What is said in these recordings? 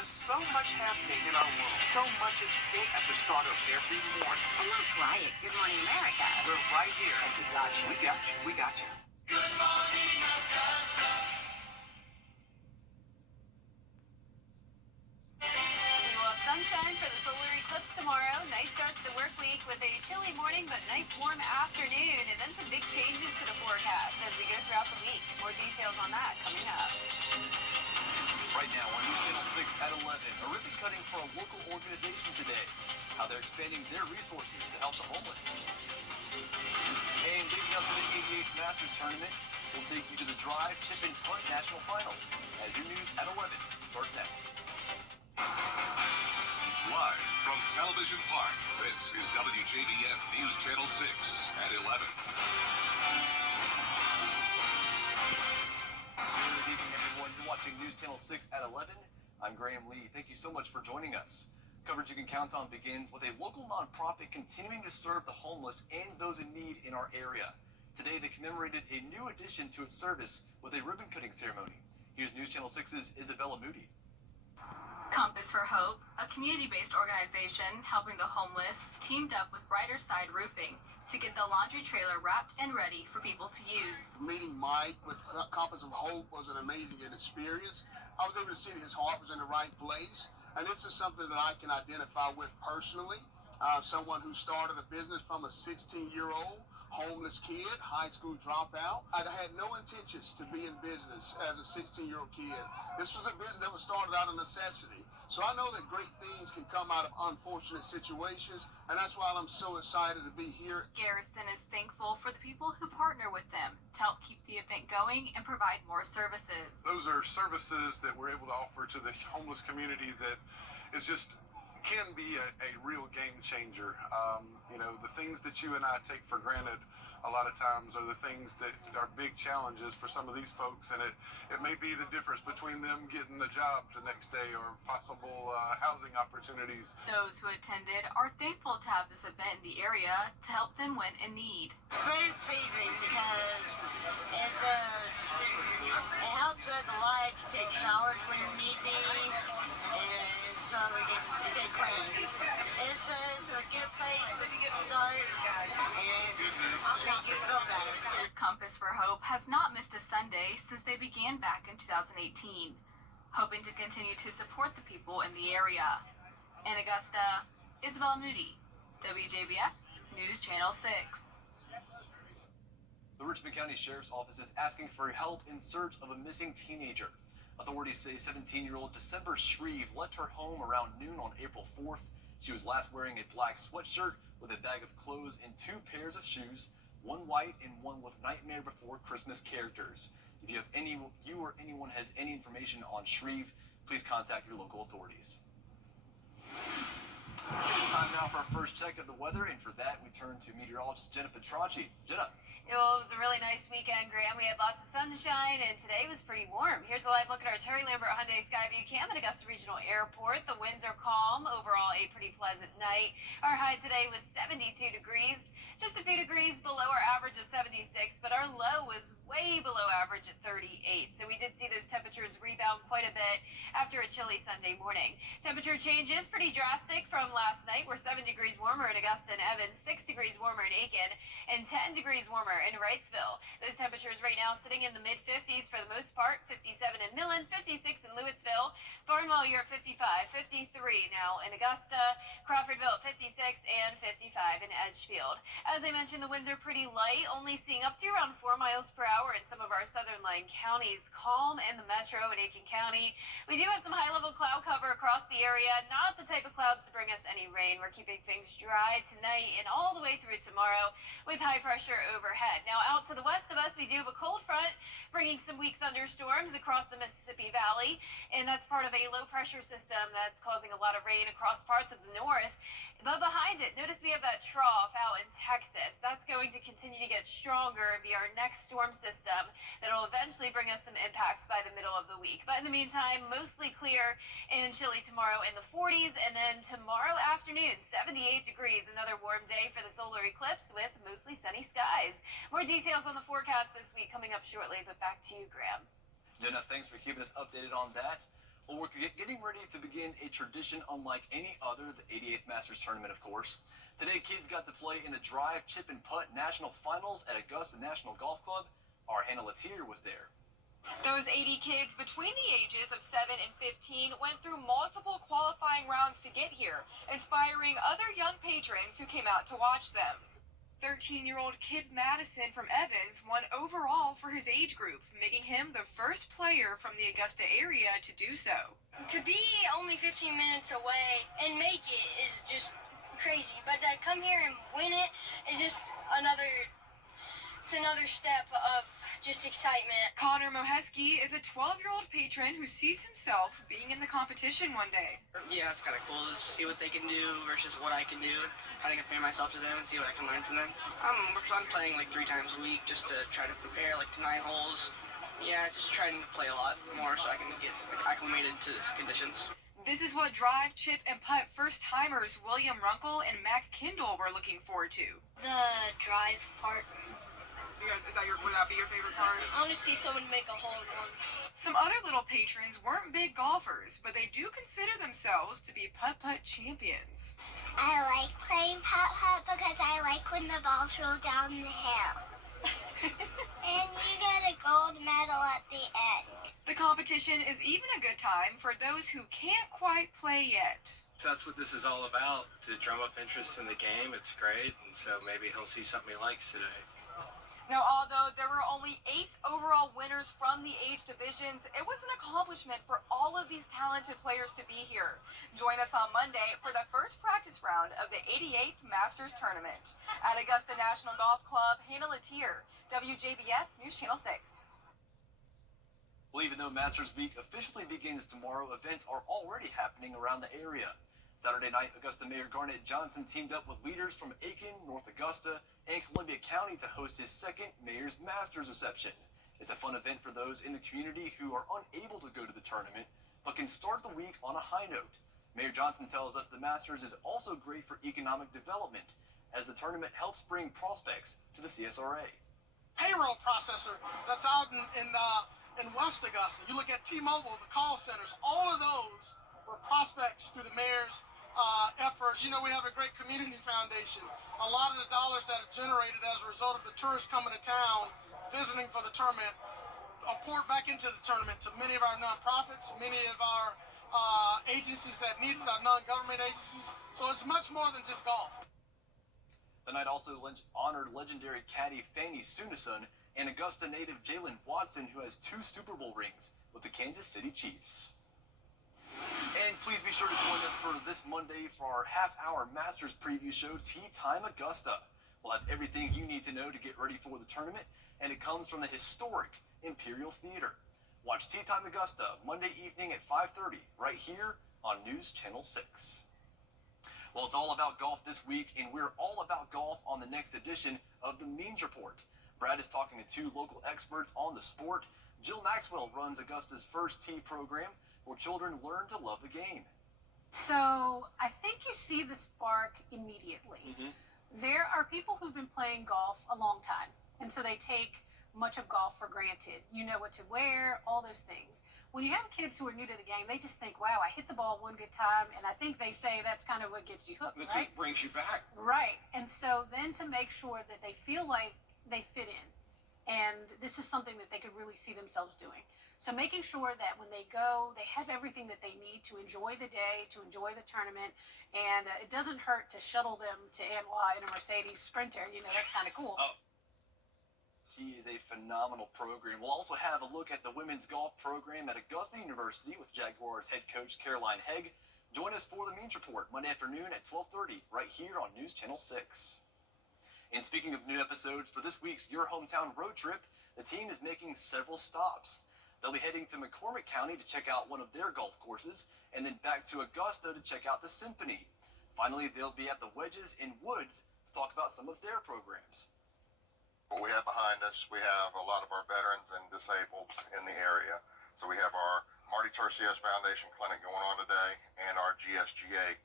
just so much happening in our world, so much at stake at the start of every morning. And that's why at Good Morning America, We're right here, and we got you. We got you. We got you. Good morning, Augusta. We will have sunshine for the solar eclipse tomorrow. Nice start to the work week with a chilly morning, but nice warm afternoon, and then some big changes to the forecast as we go throughout the week. More details on that coming up. Right now on News Channel 6 at 11, a ribbon cutting for a local organization today. How they're expanding their resources to help the homeless. And leading up to the 88th Masters Tournament, we'll take you to the Drive, Chip, and Putt National Finals. As your news at 11 starts now. Live from Television Park, this is WJBF News Channel 6 at 11. Good evening, everyone. You're watching News Channel 6 at 11. I'm Graham Lee. Thank you so much for joining us. Coverage you can count on begins with a local nonprofit continuing to serve the homeless and those in need in our area. Today, they commemorated a new addition to its service with a ribbon-cutting ceremony. Here's News Channel 6's Isabella Moody. Compass for Hope, a community-based organization helping the homeless, teamed up with Brighter Side Roofing to get the laundry trailer wrapped and ready for people to use. Meeting Mike with Compass of Hope was an amazing experience. I was able to see that his heart was in the right place, and this is something that I can identify with personally. Someone who started a business from a 16-year-old homeless kid, high school dropout. I had no intentions to be in business as a 16-year-old kid. This was a business that was started out of necessity. So I know that great things can come out of unfortunate situations, and that's why I'm so excited to be here. Garrison is thankful for the people who partner with them to help keep the event going and provide more services. Those are services that we're able to offer to the homeless community that is just can be a real game changer. The things that you and I take for granted a lot of times are the things that are big challenges for some of these folks, and it may be the difference between them getting a job the next day or possible housing opportunities. Those who attended are thankful to have this event in the area to help them when in need. very pleasing because it helps us a lot to take showers when need be, and so we can stay clean. It's a good place to start, and I'll make you feel better. Compass for Hope has not missed a Sunday since they began back in 2018, hoping to continue to support the people in the area. In Augusta, Isabella Moody, WJBF News Channel 6. The Richmond County Sheriff's Office is asking for help in search of a missing teenager. Authorities say 17-year-old December Shreve left her home around noon on April 4th. She was last wearing a black sweatshirt with a bag of clothes and 2 pairs of shoes, one white and one with Nightmare Before Christmas characters. If you or anyone has any information on Shreve, please contact your local authorities. It's time now for our first check of the weather, and for that, we turn to meteorologist Jenna Petracci. Jenna. Well, it was a really nice weekend, Graham. We had lots of sunshine, and today was pretty warm. Here's a live look at our Terry Lambert Hyundai Skyview Cam at Augusta Regional Airport. The winds are calm. Overall, a pretty pleasant night. Our high today was 72 degrees, just a few degrees below our average of 76, but our low was way below average at 38. So we did see those temperatures rebound quite a bit after a chilly Sunday morning. Temperature changes pretty drastic from last night. We're 7 degrees warmer in Augusta and Evans, 6 degrees warmer in Aiken, and 10 degrees warmer in Wrightsville. Those temperatures right now sitting in the mid-50s for the most part. 57 in Millen, 56 in Louisville. Barnwell, you're at 55, 53 now in Augusta, Crawfordville at 56, and 55 in Edgefield. As I mentioned, the winds are pretty light, only seeing up to around 4 miles per hour in some of our southern line counties. Calm in the metro and Aiken County. We do have some high-level cloud cover across the area. Not the type of clouds to bring us any rain. We're keeping things dry tonight and all the way through tomorrow with high pressure overhead. Now, out to the west of us, we do have a cold front bringing some weak thunderstorms across the Mississippi Valley, and that's part of a low-pressure system that's causing a lot of rain across parts of the north. But behind it, notice we have that trough out in Texas. That's going to continue to get stronger and be our next storm system that will eventually bring us some impacts by the middle of the week. But in the meantime, mostly clear and chilly tomorrow in the 40s, and then tomorrow afternoon, 78 degrees, another warm day for the solar eclipse with mostly sunny skies. More details on the forecast this week coming up shortly, but back to you, Graham. Jenna, thanks for keeping us updated on that. Well, we're getting ready to begin a tradition unlike any other, the 88th Masters Tournament, of course. Today, kids got to play in the Drive, Chip, and Putt National Finals at Augusta National Golf Club. Our Hannah Latier was there. Those 80 kids between the ages of 7 and 15 went through multiple qualifying rounds to get here, inspiring other young patrons who came out to watch them. 13-year-old Kid Madison from Evans won overall for his age group, making him the first player from the Augusta area to do so. To be only 15 minutes away and make it is just crazy, but to come here and win it is just another step of just excitement. Connor Moheski is a 12-year-old patron who sees himself being in the competition one day. Yeah, it's kind of cool to see what they can do versus what I can do. Kind of compare myself to them and see what I can learn from them. I'm playing like 3 times a week just to try to prepare like 9 holes. Yeah, just trying to play a lot more so I can get acclimated to the conditions. This is what Drive, Chip, and Putt first-timers William Runkle and Mac Kindle were looking forward to. The drive part. Would that be your favorite part? I want to see someone make a hole in one. Some other little patrons weren't big golfers, but they do consider themselves to be putt-putt champions. I like playing putt-putt because I like when the balls roll down the hill. And you get a gold medal at the end. The competition is even a good time for those who can't quite play yet. So that's what this is all about, to drum up interest in the game. It's great, and so maybe he'll see something he likes today. Now, although there were only 8 overall winners from the age divisions, it was an accomplishment for all of these talented players to be here. Join us on Monday for the first practice round of the 88th Masters Tournament. At Augusta National Golf Club, Hannah Latier, WJBF News Channel 6. Well, even though Masters Week officially begins tomorrow, events are already happening around the area. Saturday night, Augusta Mayor Garnett Johnson teamed up with leaders from Aiken, North Augusta, and Columbia County to host his second Mayor's Masters reception. It's a fun event for those in the community who are unable to go to the tournament, but can start the week on a high note. Mayor Johnson tells us the Masters is also great for economic development, as the tournament helps bring prospects to the CSRA. Payroll processor that's out in West Augusta. You look at T-Mobile, the call centers, all of those were prospects through the mayor's efforts. You know, we have a great community foundation. A lot of the dollars that are generated as a result of the tourists coming to town, visiting for the tournament, are poured back into the tournament to many of our nonprofits, many of our agencies that need it, our non-government agencies. So it's much more than just golf. The night also honored legendary caddy Fanny Sunason and Augusta native Jalen Watson, who has 2 Super Bowl rings with the Kansas City Chiefs. And please be sure to join us for this Monday for our half-hour Masters preview show, Tea Time Augusta. We'll have everything you need to know to get ready for the tournament, and it comes from the historic Imperial Theater. Watch Tea Time Augusta Monday evening at 5:30 right here on News Channel 6. Well, it's all about golf this week, and we're all about golf on the next edition of the Means Report. Brad is talking to 2 local experts on the sport. Jill Maxwell runs Augusta's First Tee program, where children learn to love the game. So I think you see the spark immediately. There are people who've been playing golf a long time, and so they take much of golf for granted. You know what to wear, all those things. When you have kids who are new to the game, they just think, wow, I hit the ball one good time, and I think they say that's kind of what gets you hooked, That's right? what brings you back. Right. And so then to make sure that they feel like they fit in, and this is something that they could really see themselves doing. So making sure that when they go, they have everything that they need to enjoy the day, to enjoy the tournament, and it doesn't hurt to shuttle them to Anwa in a Mercedes Sprinter. You know, that's kind of cool. She is a phenomenal program. We'll also have a look at the women's golf program at Augusta University with Jaguars head coach Caroline Hegg. Join us for the Means Report Monday afternoon at 12:30 right here on News Channel 6. And speaking of new episodes, for this week's Your Hometown Road Trip, the team is making several stops. They'll be heading to McCormick County to check out one of their golf courses, and then back to Augusta to check out the Symphony. Finally, they'll be at the Wedges in Woods to talk about some of their programs. What we have behind us, we have a lot of our veterans and disabled in the area. So we have our Marty Tercios Foundation Clinic going on today and our GSGA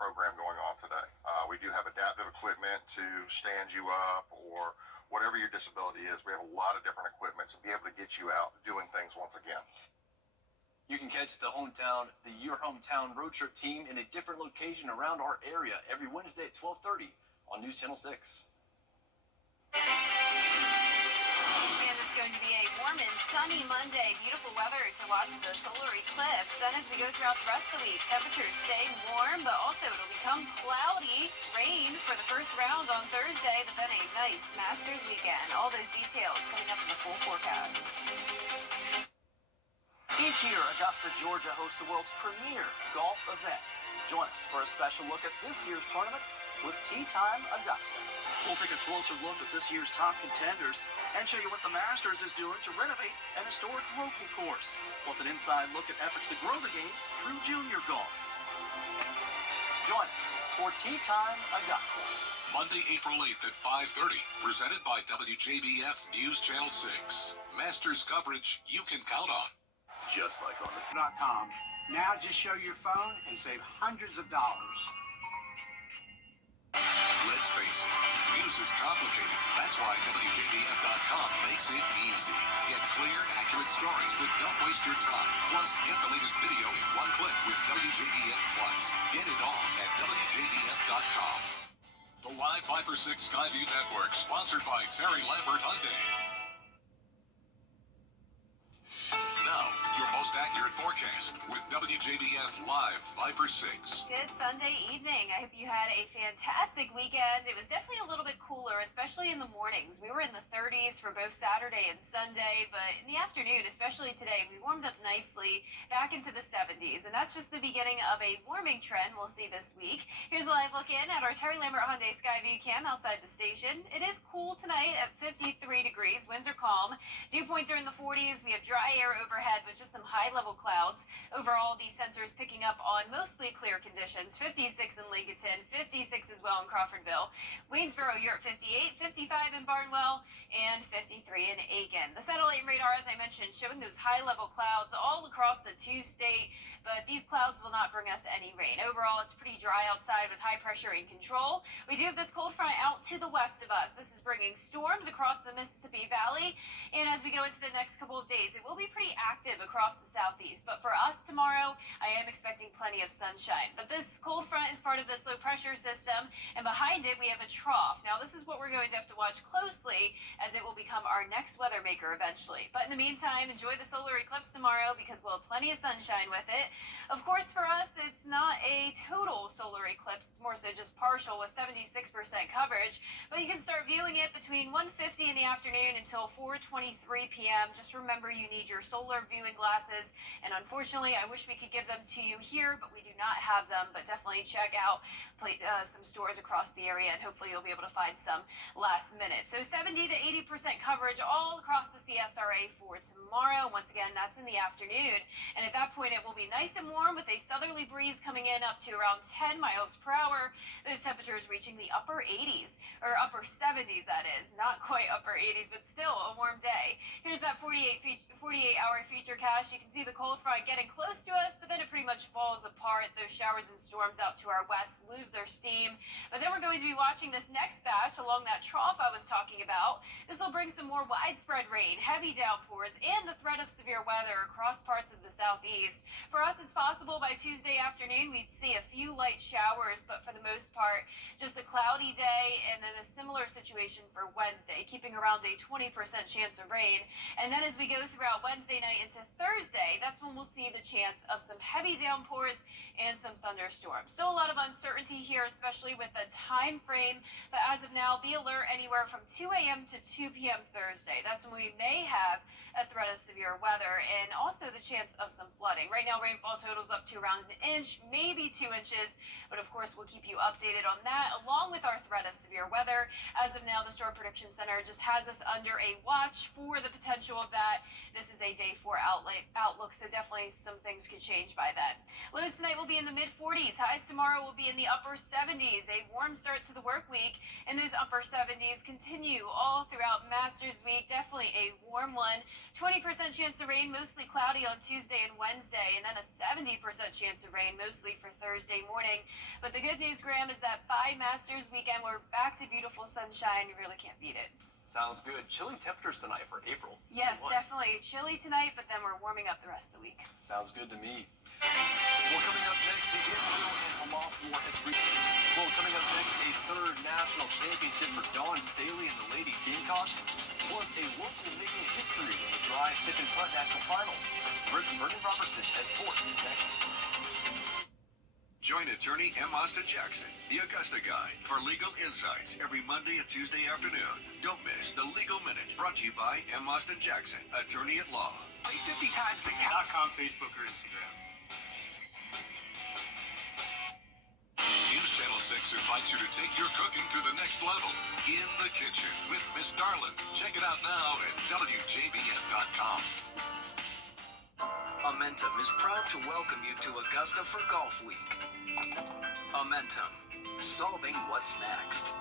program going on today. We do have adaptive equipment to stand you up or whatever your disability is. We have a lot of different equipment to be able to get you out doing things once again. You can catch your hometown road trip team in a different location around our area every Wednesday at 12:30 on News Channel 6. And it's going to be a warm and sunny Monday. Beautiful weather to watch the solar eclipse. Then as we go throughout the rest of the week, temperatures staying warm, but also it'll become cloudy. Rain for the first round on Thursday, but then a nice Masters weekend. All those details coming up in the full forecast. Each year, Augusta, Georgia hosts the world's premier golf event. Join us for a special look at this year's tournament with Tee Time Augusta. We'll take a closer look at this year's top contenders and show you what the Masters is doing to renovate an historic local course. Plus an inside look at efforts to grow the game through junior golf. Join us for Tee Time Augusta. Monday, April 8th at 5:30. Presented by WJBF News Channel 6. Masters coverage you can count on. Just like on the.com. Now just show your phone and save hundreds of dollars. Let's face it, news is complicated. That's why WJBF.com makes it easy. Get clear, accurate stories that don't waste your time. Plus, get the latest video in one click with WJBF Plus. Get it all at WJBF.com. The Live 5/6 Skyview Network, sponsored by Terry Lambert Hyundai. Now, your most accurate forecast with WJBF Live 5/6. Good Sunday evening. I hope you had a fantastic weekend. It was definitely a little bit cooler, especially in the mornings. We were in the 30s for both Saturday and Sunday, but in the afternoon, especially today, we warmed up nicely back into the 70s. And that's just the beginning of a warming trend we'll see this week. Here's a live look in at our Terry Lambert Hyundai Skyview cam outside the station. It is cool tonight at 53 degrees. Winds are calm. Dew points are in the 40s. We have dry air overhead with just some high-level clouds. Overall, these sensors picking up on mostly clear conditions. 56 in Lincoln, 56 as well in Crawfordville. Waynesboro, you're at 58, 55 in Barnwell, and 53 in Aiken. The satellite radar, as I mentioned, showing those high-level clouds all across the two-state, but these clouds will not bring us any rain. Overall, it's pretty dry outside with high pressure in control. We do have this cold front out to the west of us. This is bringing storms across the Mississippi Valley, and as we go into the next couple of days, it will be pretty active across the southeast. But for us tomorrow, I am expecting plenty of sunshine. But this cold front is part of this low pressure system, and behind it we have a trough. Now this is what we're going to have to watch closely, as it will become our next weather maker eventually. But in the meantime, enjoy the solar eclipse tomorrow, because we'll have plenty of sunshine with it. Of course, for us, it's not a total solar eclipse. It's more so just partial with 76% coverage. But you can start viewing it between 1:50 in the afternoon until 4:23 p.m. Just remember, you need your solar viewing glasses. And unfortunately, I wish we could give them to you here, but we do not have them. But definitely check out some stores across the area, and hopefully you'll be able to find some last minute. So 70 to 80% coverage all across the CSRA for tomorrow. Once again, that's in the afternoon. And at that point, it will be nice and warm with a southerly breeze coming in up to around 10 miles per hour. Those temperatures reaching the upper 80s, or upper 70s, that is. Not quite upper 80s, but still a warm day. Here's that 48-hour feature cache. You can see the cold front getting close to us, but then it pretty much falls apart. Those showers and storms out to our west lose their steam. But then we're going to be watching this next batch along that trough I was talking about. This will bring some more widespread rain, heavy downpours, and the threat of severe weather across parts of the southeast. For us, it's possible by Tuesday afternoon we'd see a few light showers, but for the most part, just a cloudy day, and then a similar situation for Wednesday, keeping around a 20% chance of rain. And then as we go throughout Wednesday night into Thursday, that's when we'll see the chance of some heavy downpours and some thunderstorms. Still a lot of uncertainty here, especially with the time frame, but as of now, be alert anywhere from 2 a.m. to 2 p.m. Thursday. That's when we may have a threat of severe weather and also the chance of some flooding. Right now, rainfall totals up to around an inch, maybe 2 inches, but of course, we'll keep you updated on that, along with our threat of severe weather. As of now, the Storm Prediction Center just has us under a watch for the potential of that. This is a day 4 outlook, so definitely some things could change by then. Lows tonight will be in the mid-40s. Highs tomorrow will be in the upper 70s. A warm start to the work week, and those upper 70s continue all throughout Masters Week. Definitely a warm one. 20% chance of rain, mostly cloudy on Tuesday and Wednesday, and then a 70% chance of rain, mostly for Thursday morning. But the good news, Graham, is that by Masters weekend, we're back to beautiful sunshine. You really can't beat it. Sounds good. Chilly temperatures tonight for April. Yes, 21. definitely chilly tonight, but then we're warming up the rest of the week. Sounds good to me. Well, coming up next, the Israel and Hamas war has reached. Well, coming up next, a third national championship for Dawn Staley and the Lady Gamecocks, plus a local making history in the Drive Chip and Putt National Finals. Vernon Robertson has sports next. Join attorney M. Austin Jackson, the Augusta Guy, for legal insights every Monday and Tuesday afternoon. Don't miss the Legal Minute, brought to you by M. Austin Jackson, attorney at law. 50 times the .com, Facebook, or Instagram. News Channel 6 invites you to take your cooking to the next level. In the Kitchen with Miss Darlin. Check it out now at WJBF.com. Amentum is proud to welcome you to Augusta for Golf Week. Amentum, solving what's next.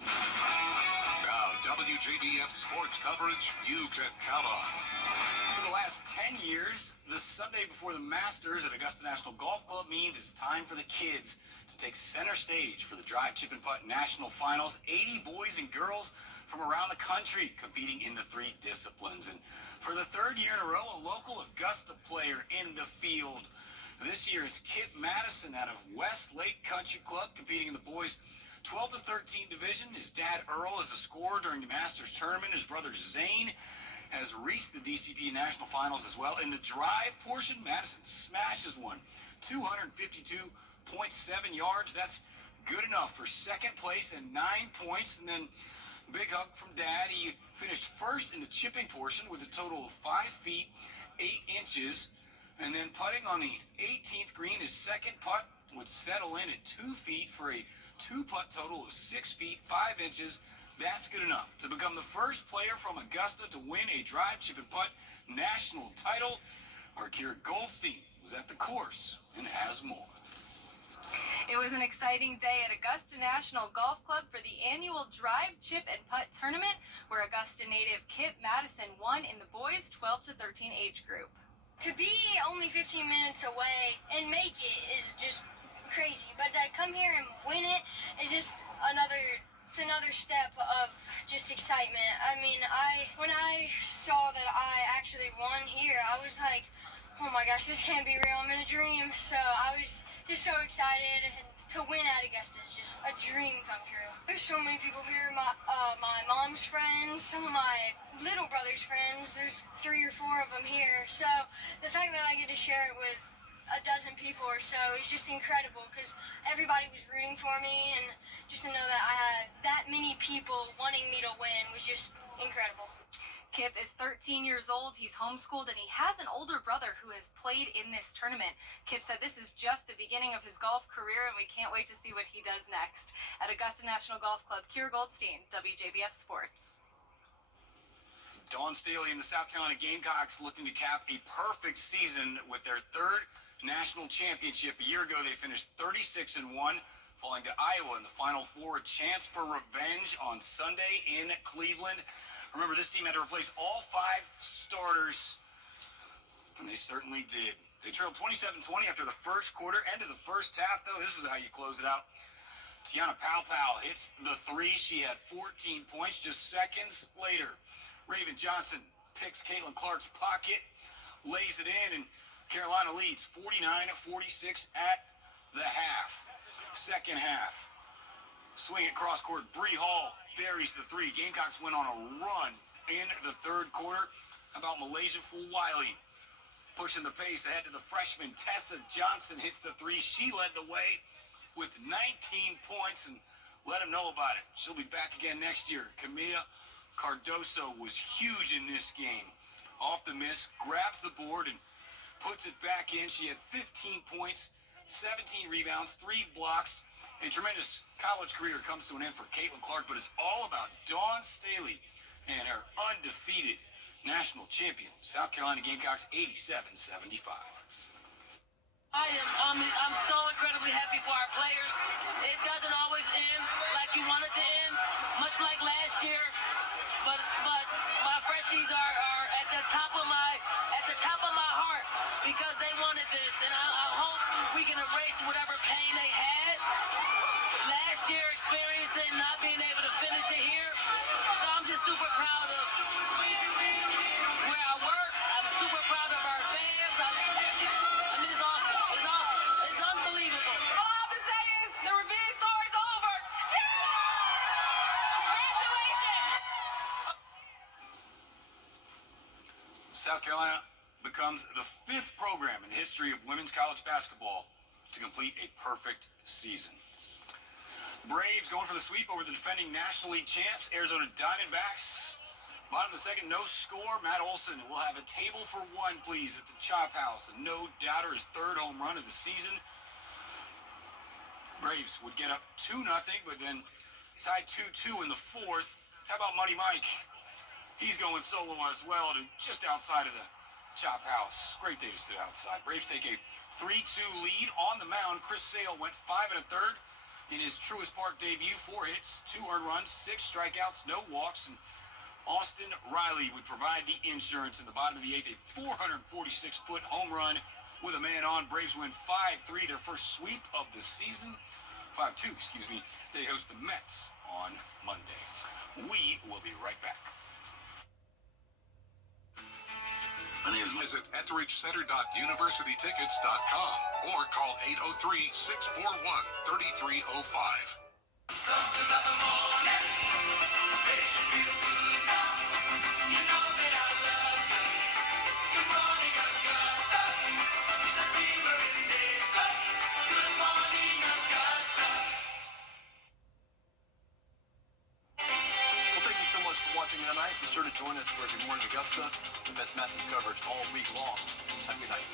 Now, WJBF sports coverage you can count on. For the last 10 years, the Sunday before the Masters at Augusta National Golf Club means it's time for the kids to take center stage for the Drive Chip and Putt National Finals. 80 boys and girls from around the country competing in the three disciplines. And for the third year in a row, a local Augusta player in the field. This year, it's Kip Madison out of Westlake Country Club competing in the boys 12 to 13 division. His dad, Earl, is the scorer during the Masters tournament. His brother, Zane, has reached the DCP National Finals as well. In the drive portion, Madison smashes one. 252.7 yards. That's good enough for second place and 9 points. And then big hug from Dad. He finished first in the chipping portion with a total of 5 feet, 8 inches. And then putting on the 18th green, his second putt would settle in at 2 feet for a 2-putt total of 6 feet, 5 inches. That's good enough to become the first player from Augusta to win a Drive Chip and Putt national title. Our Kira Goldstein was at the course and has more. It was an exciting day at Augusta National Golf Club for the annual Drive, Chip, and Putt tournament, where Augusta native Kip Madison won in the boys 12 to 13 age group. To be only 15 minutes away and make it is just crazy, but to come here and win it is just another step of just excitement. I mean, when I saw that I actually won here, I was like, oh my gosh, this can't be real. I'm in a dream. So I was just so excited, and to win at Augusta is just a dream come true. There's so many people here, my mom's friends, some of my little brother's friends. There's 3 or 4 of them here. So the fact that I get to share it with a dozen people or so is just incredible, because everybody was rooting for me, and just to know that I had that many people wanting me to win was just incredible. Kip is 13 years old, he's homeschooled, and he has an older brother who has played in this tournament. Kip said this is just the beginning of his golf career, and we can't wait to see what he does next. At Augusta National Golf Club, Kira Goldstein, WJBF Sports. Dawn Staley and the South Carolina Gamecocks looking to cap a perfect season with their third national championship. A year ago, they finished 36-1, falling to Iowa in the Final Four. A chance for revenge on Sunday in Cleveland. Remember, this team had to replace all 5 starters, and they certainly did. They trailed 27-20 after the first quarter. End of the first half, though, this is how you close it out. Tiana Powell hits the 3. She had 14 points just seconds later. Raven Johnson picks Caitlin Clark's pocket, lays it in, and Carolina leads 49-46 at the half. Second half. Swing it cross court. Bree Hall buries the 3. Gamecocks went on a run in the third quarter. How about Malaysia Fulwiley pushing the pace ahead to the freshman Tessa Johnson hits the 3. She led the way with 19 points, and let them know about it. She'll be back again next year. Camilla Cardoso was huge in this game. Off the miss, grabs the board and puts it back in. She had 15 points, 17 rebounds, 3 blocks. A tremendous college career comes to an end for Caitlin Clark, but it's all about Dawn Staley and her undefeated national champion, South Carolina Gamecocks, 87-75. I'm so incredibly happy for our players. It doesn't always end like you want it to end, much like last year. But my freshies are at the top of my heart because they wanted this, and I hope we can erase whatever pain they had last year experiencing not being able to finish it here. So I'm just super proud of where I work. I'm super proud of our fans. I mean, it's awesome. It's awesome. It's unbelievable. All I have to say is the revenge story's over. Congratulations. South Carolina becomes the 5th program in the history of women's college basketball to complete a perfect season. The Braves going for the sweep over the defending National League champs, Arizona Diamondbacks. Bottom of the second, no score. Matt Olson will have a table for one, please, at the Chop House. And no doubter, his 3rd home run of the season. Braves would get up 2-0, but then tied 2-2 in the 4th. How about Money Mike? He's going solo as well to just outside of the Chop House. Great day to sit outside. Braves take a 3-2 lead on the mound. Chris Sale went 5 1/3 in his Truist Park debut. 4 hits, 2 earned runs, 6 strikeouts, no walks. And Austin Riley would provide the insurance in the bottom of the 8th. A 446-foot home run with a man on. Braves win 5-3, their first sweep of the season. 5-2, excuse me. They host the Mets on Monday. We will be right back. Visit EtheridgeCenter.UniversityTickets.com or call 803-641-3305. Something about the morning makes you feel good now. You know that I love you. Good morning, Augusta. Let's see where it takes us. Good morning, Augusta. Well, thank you so much for watching tonight. Be sure to join us for Good Morning Augusta, the best Masters coverage all week long. Have a good night.